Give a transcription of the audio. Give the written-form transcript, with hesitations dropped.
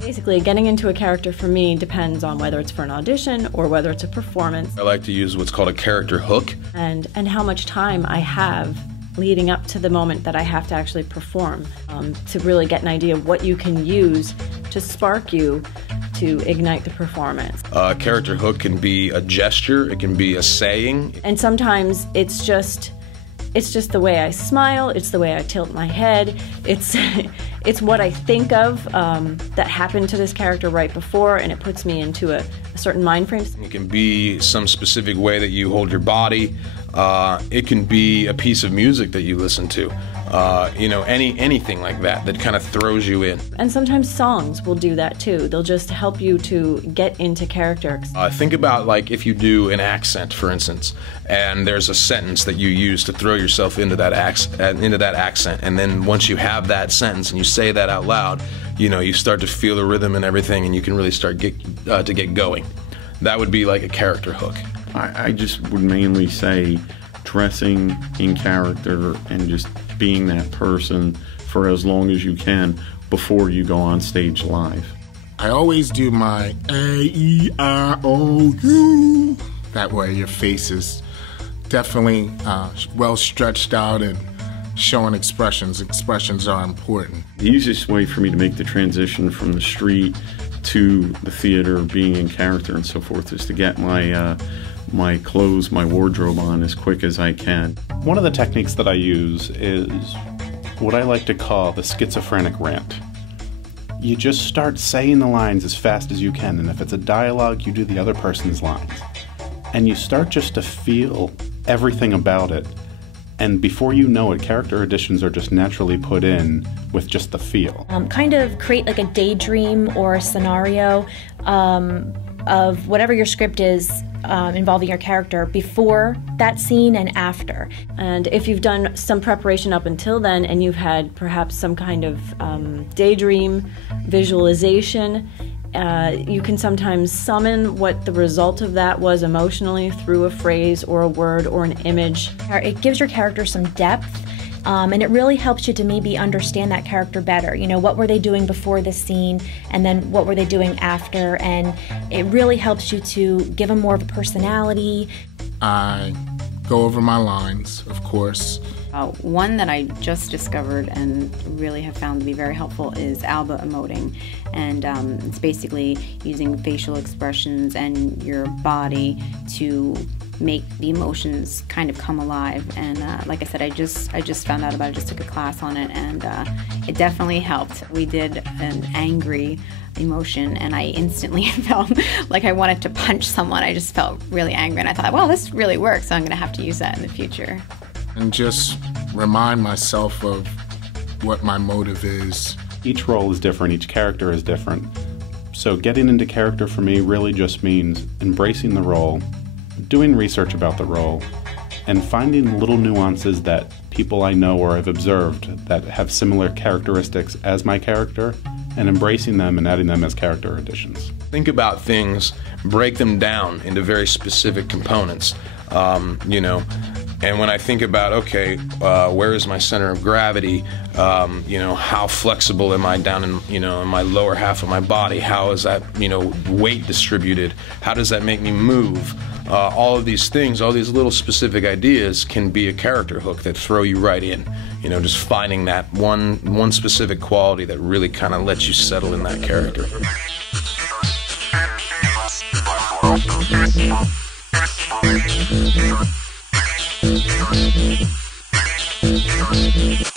Basically, getting into a character for me depends on whether it's for an audition or whether it's a performance. I like to use what's called a character hook. And how much time I have leading up to the moment that I have to actually perform, to really get an idea of what you can use to spark you to ignite the performance. A character hook can be a gesture, it can be a saying. And sometimes it's just the way I smile, it's the way I tilt my head, it's what I think of that happened to this character right before, and it puts me into a certain mind frame. It can be some specific way that you hold your body. It can be a piece of music that you listen to. You know, anything like that kind of throws you in. And sometimes songs will do that too. They'll just help you to get into character. Think about like if you do an accent, for instance, and there's a sentence that you use to throw yourself into that accent, and then once you have that sentence and you say that out loud, you know, you start to feel the rhythm and everything, and you can really start to get going. That would be like a character hook. I just would mainly say dressing in character and just being that person for as long as you can before you go on stage live. I always do my A-E-I-O-U. That way your face is definitely well stretched out and showing expressions. Expressions are important. The easiest way for me to make the transition from the street to the theater, being in character and so forth, is to get my clothes, my wardrobe on as quick as I can. One of the techniques that I use is what I like to call the schizophrenic rant. You just start saying the lines as fast as you can, and if it's a dialogue, you do the other person's lines. And you start just to feel everything about it, and before you know it, character additions are just naturally put in with just the feel. Kind of create like a daydream or a scenario of whatever your script is involving your character before that scene and after. And if you've done some preparation up until then and you've had perhaps some kind of daydream visualization, you can sometimes summon what the result of that was emotionally through a phrase or a word or an image. It gives your character some depth. And it really helps you to maybe understand that character better. You know, what were they doing before the scene, and then what were they doing after, and it really helps you to give them more of a personality. I go over my lines, of course. One that I just discovered and really have found to be very helpful is Alba emoting, and it's basically using facial expressions and your body to make the emotions kind of come alive. And like I said, I just found out about it. I just took a class on it, and it definitely helped. We did an angry emotion, and I instantly felt like I wanted to punch someone. I just felt really angry, and I thought, well, this really works, so I'm going to have to use that in the future. And just remind myself of what my motive is. Each role is different, each character is different. So getting into character for me really just means embracing the role, doing research about the role, and finding little nuances that people I know or have observed that have similar characteristics as my character, and embracing them and adding them as character additions. Think about things, break them down into very specific components, you know. And when I think about, okay, where is my center of gravity? You know, how flexible am I down in, you know, in my lower half of my body? How is that, you know, weight distributed? How does that make me move? All of these things, all these little specific ideas can be a character hook that throw you right in. You know, just finding that one specific quality that really kind of lets you settle in that character. Thank you.